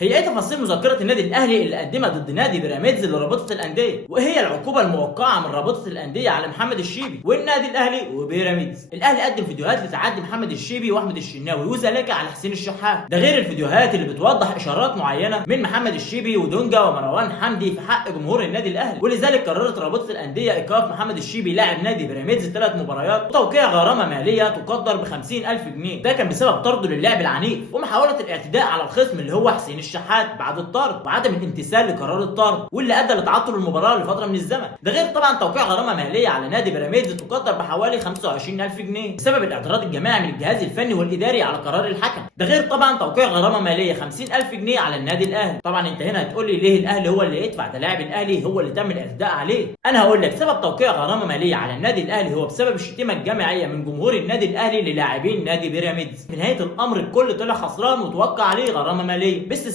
هي ايه تفاصيل مذكرة النادي الاهلي اللي قدمها ضد نادي بيراميدز لرابطة الاندية؟ وايه هي العقوبة الموقعة من رابطة الاندية على محمد الشيبي والنادي الاهلي وبيراميدز؟ الاهلي قدم فيديوهات لتعدي محمد الشيبي واحمد الشناوي وزلاكا على حسين الشحات، ده غير الفيديوهات اللي بتوضح اشارات معينة من محمد الشيبي ودونجا ومروان حمدي في حق جمهور النادي الاهلي، ولذلك قررت رابطة الاندية ايقاف محمد الشيبي لاعب نادي بيراميدز 3 مباريات وتوقيع غرامة مالية تقدر ب 50,000 جنيه، ده كان بسبب طرده للعب العنيف ومحاولة الاعتداء على الخصم اللي هو حسين الشحات بعد الطرد وعدم الامتثال لقرار الطرد، واللي ادى لتعطل المباراه لفتره من الزمن، ده غير طبعا توقيع غرامه ماليه على نادي بيراميدز تقدر بحوالي 25,000 جنيه بسبب الاعتراض الجماعي من الجهاز الفني والاداري على قرار الحكم، ده غير طبعا توقيع غرامه ماليه 50,000 جنيه على النادي الاهلي. طبعا انت هنا هتقول لي ليه الاهلي هو اللي يدفع؟ ده لاعب الاهلي هو اللي تم الاعتداء عليه. انا هقول لك سبب توقيع غرامه ماليه على النادي الاهلي هو بسبب الشتيمه الجماعيه من جمهور النادي الاهلي للاعبين نادي بيراميدز. في نهايه الامر الكل طلع خسران وتوقع عليه غرامه ماليه باستثناء